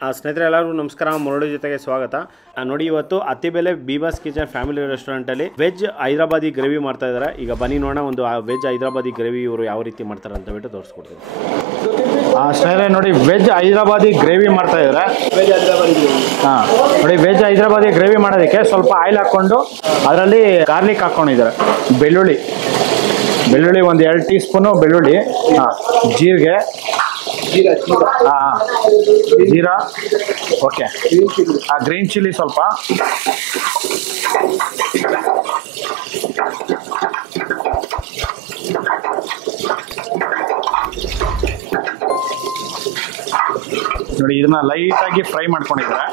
ಸ್ನೇಹಿತರೆ ಎಲ್ಲರಿಗೂ ನಮಸ್ಕಾರ. ಮುರಳಿ ಜೊತೆಗೆ ಸ್ವಾಗತ. ನೋಡಿ, ಇವತ್ತು ಅತ್ತಿಬೆಲೆ ಬೀಬಾಸ್ ಕಿಚನ್ ಫ್ಯಾಮಿಲಿ ರೆಸ್ಟೋರೆಂಟಲ್ಲಿ ವೆಜ್ ಹೈದರಾಬಾದಿ ಗ್ರೇವಿ ಮಾಡ್ತಾ ಇದ್ದಾರೆ. ಈಗ ಬನ್ನಿ ನೋಡೋಣ ಒಂದು ವೆಜ್ ಹೈದರಾಬಾದಿ ಗ್ರೇವಿ ಇವರು ಯಾವ ರೀತಿ ಮಾಡ್ತಾರೆ ಅಂತ ಬಿಟ್ಟು ತೋರಿಸ್ಕೊಡ್ತೀನಿ. ಸ್ನೇಹಿತರೆ ನೋಡಿ, ವೆಜ್ ಹೈದರಾಬಾದಿ ಗ್ರೇವಿ ಮಾಡ್ತಾ ಇದ್ದಾರೆ. ನೋಡಿ, ವೆಜ್ ಹೈದರಾಬಾದಿ ಗ್ರೇವಿ ಮಾಡೋದಕ್ಕೆ ಸ್ವಲ್ಪ ಆಯಿಲ್ ಹಾಕ್ಕೊಂಡು ಅದರಲ್ಲಿ ಗಾರ್ಲಿಕ್ ಹಾಕ್ಕೊಂಡಿದ್ದಾರೆ. ಬೆಳ್ಳುಳ್ಳಿ ಒಂದು 2 ಟೀ ಸ್ಪೂನು ಬೆಳ್ಳುಳ್ಳಿ, ಜೀರಿಗೆ, ಜೀರಾ, ಓಕೆ, ಗ್ರೀನ್ ಚಿಲ್ಲಿ ಸ್ವಲ್ಪ, ನೋಡಿ ಇದನ್ನ ಲೈಟ್ ಆಗಿ ಫ್ರೈ ಮಾಡ್ಕೊಂಡಿದ್ದಾರೆ.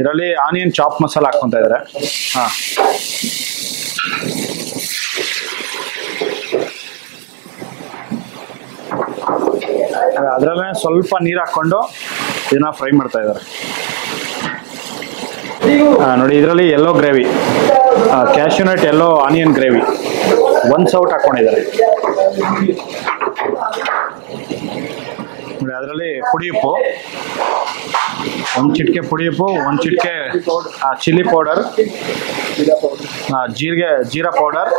ಇದರಲ್ಲಿ ಆನಿಯನ್ ಚಾಪ್ ಮಸಾಲ ಹಾಕ್ಕೊಂತ ಇದ್ದಾರೆ. ಅದರಲ್ಲೇ ಸ್ವಲ್ಪ ನೀರು ಹಾಕ್ಕೊಂಡು ಇದನ್ನ ಫ್ರೈ ಮಾಡ್ತಾ ಇದ್ದಾರೆ. ನೋಡಿ, ಇದರಲ್ಲಿ yellow gravy, cashew nut yellow onion gravy 1 ಸೌಟ್ ಹಾಕ್ಕೊಂಡಿದ್ದಾರೆ. ನೋಡಿ, ಅದರಲ್ಲಿ ಪುಡಿ ಉಪ್ಪು, 1 ಚಿಟಿಕೆ ಪುಡಿ ಉಪ್ಪು, 1 ಚಿಟಿಕೆ chilli powder, jeera powder,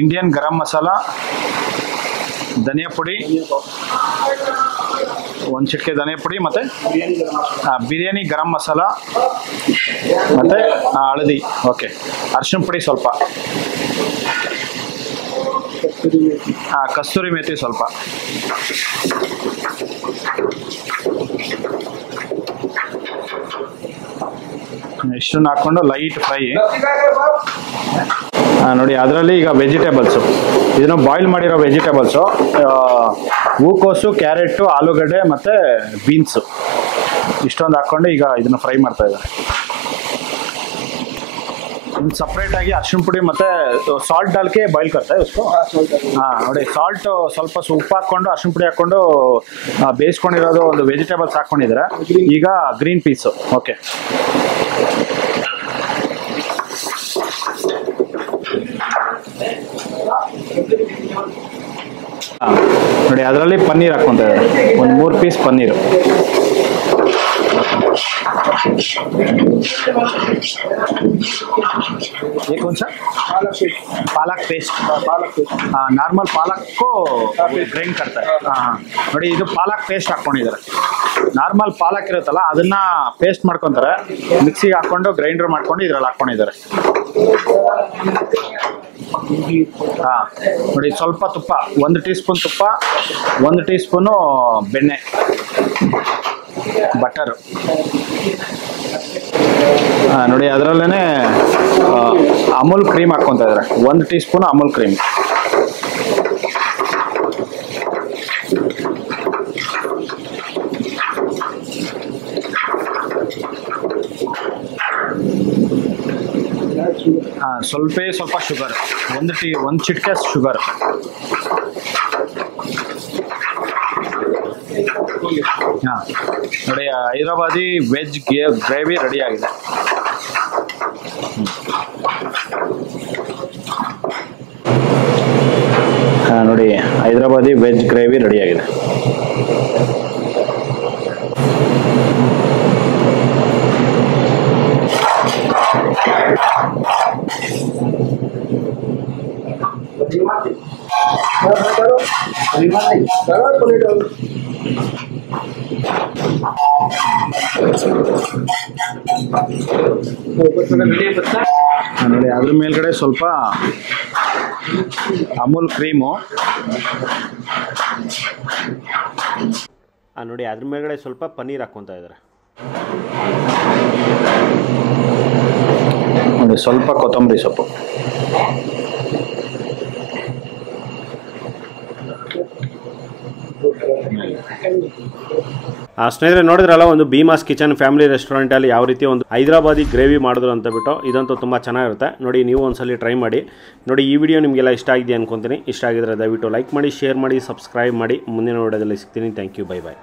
Indian garam masala, ಧನಿಯಾ ಪುಡಿ, 1 ಚಿಟಿಕೆ ಧನಿಯಾ ಪುಡಿ, ಮತ್ತೆ ಬಿರಿಯಾನಿ ಗರಂ ಮಸಾಲ, ಮತ್ತೆ ಹಳದಿ, ಓಕೆ, ಅರಿಶಿನ ಪುಡಿ ಸ್ವಲ್ಪ, ಕಸ್ತೂರಿ ಮೇಥಿ ಸ್ವಲ್ಪ, ಇಷ್ಟನ್ನು ಹಾಕೊಂಡು ಲೈಟ್ ಫ್ರೈ. ನೋಡಿ, ಅದರಲ್ಲಿ ಈಗ ವೆಜಿಟೇಬಲ್ಸು, ಇದನ್ನು ಬಾಯ್ಲ್ ಮಾಡಿರೋ ವೆಜಿಟೇಬಲ್ಸು, ಹೂಕೋಸು, ಕ್ಯಾರೆಟು, ಆಲೂಗಡ್ಡೆ ಮತ್ತು ಬೀನ್ಸು ಇಷ್ಟೊಂದು ಹಾಕ್ಕೊಂಡು ಈಗ ಇದನ್ನು ಫ್ರೈ ಮಾಡ್ತಾ ಇದ್ದಾರೆ. ಸಪ್ರೇಟಾಗಿ ಅರಿಶಿನ ಪುಡಿ ಮತ್ತು ಸಾಲ್ಟ್ ಡಾಲ್ಕೆ ಬಾಯ್ಲ್ ಕರ್ತಾ ಇಷ್ಟು. ನೋಡಿ, ಸಾಲ್ಟ್ ಸ್ವಲ್ಪ ಉಪ್ಪು ಹಾಕ್ಕೊಂಡು ಅರಿಶಿನ ಪುಡಿ ಹಾಕ್ಕೊಂಡು ಬೇಯಿಸ್ಕೊಂಡಿರೋದು ಒಂದು ವೆಜಿಟೇಬಲ್ಸ್ ಹಾಕ್ಕೊಂಡಿದ್ದಾರೆ. ಈಗ ಗ್ರೀನ್ ಪೀಸು, ಓಕೆ, ನೋಡಿ ಅದರಲ್ಲಿ ಪನ್ನೀರ್ ಹಾಕ್ಕೊಂತ ಇದ್ದಾರೆ. ಒಂದು 3 ಪೀಸ್ ಪನ್ನೀರು. ಪಾಲಕ್ ಪೇಸ್ಟ್, ನಾರ್ಮಲ್ ಪಾಲಕ್ಕು ಗ್ರೈಂಡ್ ಕಟ್ತಾರೆ. ನೋಡಿ, ಇದು ಪಾಲಕ್ ಪೇಸ್ಟ್ ಹಾಕ್ಕೊಂಡಿದ್ದಾರೆ. ನಾರ್ಮಲ್ ಪಾಲಕ್ ಇರುತ್ತಲ್ಲ ಅದನ್ನ ಪೇಸ್ಟ್ ಮಾಡ್ಕೊತಾರೆ, ಮಿಕ್ಸಿಗೆ ಹಾಕೊಂಡು ಗ್ರೈಂಡರ್ ಮಾಡ್ಕೊಂಡು ಇದ್ರಲ್ಲಿ ಹಾಕ್ಕೊಂಡಿದ್ದಾರೆ. ನೋಡಿ, ಸ್ವಲ್ಪ ತುಪ್ಪ, 1 ಟೀ ಸ್ಪೂನ್ ತುಪ್ಪ, 1 ಟೀ ಸ್ಪೂನು ಬೆಣ್ಣೆ, ಬಟರ್. ನೋಡಿ, ಅದರಲ್ಲೇ ಅಮೂಲ್ ಕ್ರೀಮ್ ಹಾಕ್ಕೊಂತ ಇದ್ದಾರೆ. 1 ಟೀ ಸ್ಪೂನ್ ಅಮೂಲ್ ಕ್ರೀಮ್. ಸ್ವಲ್ಪ ಶುಗರ್, 1 ಚಿಟಿಕೆ ಶುಗರ್. ನೋಡಿ, ಹೈದರಾಬಾದಿ ವೆಜ್ ಗ್ರೇವಿ ರೆಡಿ ಆಗಿದೆ. ನೋಡಿ, ಹೈದರಾಬಾದಿ ವೆಜ್ ಗ್ರೇವಿ ರೆಡಿ ಆಗಿದೆ. ನೋಡಿ, ಅದ್ರ ಮೇಲ್ಗಡೆ ಸ್ವಲ್ಪ ಅಮೂಲ್ ಕ್ರೀಮು, ನೋಡಿ ಅದ್ರ ಮೇಲ್ಗಡೆ ಸ್ವಲ್ಪ ಪನ್ನೀರ್ ಹಾಕ್ಕೊಂತ ಇದ್ದಾರೆ. ನೋಡಿ, ಸ್ವಲ್ಪ ಕೊತ್ತಂಬರಿ ಸೊಪ್ಪು. ಸ್ನೇಹಿತರೆ ನೋಡಿದ್ರಲ್ಲ, ಒಂದು ಬೀಮಾಸ್ ಕಿಚನ್ ಫ್ಯಾಮಿಲಿ ರೆಸ್ಟೋರೆಂಟಲ್ಲಿ ಯಾವ ರೀತಿ ಒಂದು ಹೈದರಾಬಾದಿ ಗ್ರೇವಿ ಮಾಡಿದ್ರು ಅಂತ ಬಿಟ್ಟು. ಇದಂತೂ ತುಂಬ ಚೆನ್ನಾಗಿರುತ್ತೆ. ನೋಡಿ, ನೀವು ಒಂದ್ಸಲಿ ಟ್ರೈ ಮಾಡಿ. ನೋಡಿ, ಈ ವಿಡಿಯೋ ನಿಮಗೆಲ್ಲ ಇಷ್ಟ ಆಗಿದೆ ಅನ್ಕೊತೀನಿ. ಇಷ್ಟ ಆಗಿದ್ರೆ ದಯವಿಟ್ಟು ಲೈಕ್ ಮಾಡಿ, ಶೇರ್ ಮಾಡಿ, ಸಬ್ಸ್ಕ್ರೈಬ್ ಮಾಡಿ. ಮುಂದಿನ ವಿಡಿಯೋದಲ್ಲಿ ಸಿಗ್ತೀನಿ. Thank you, bye bye.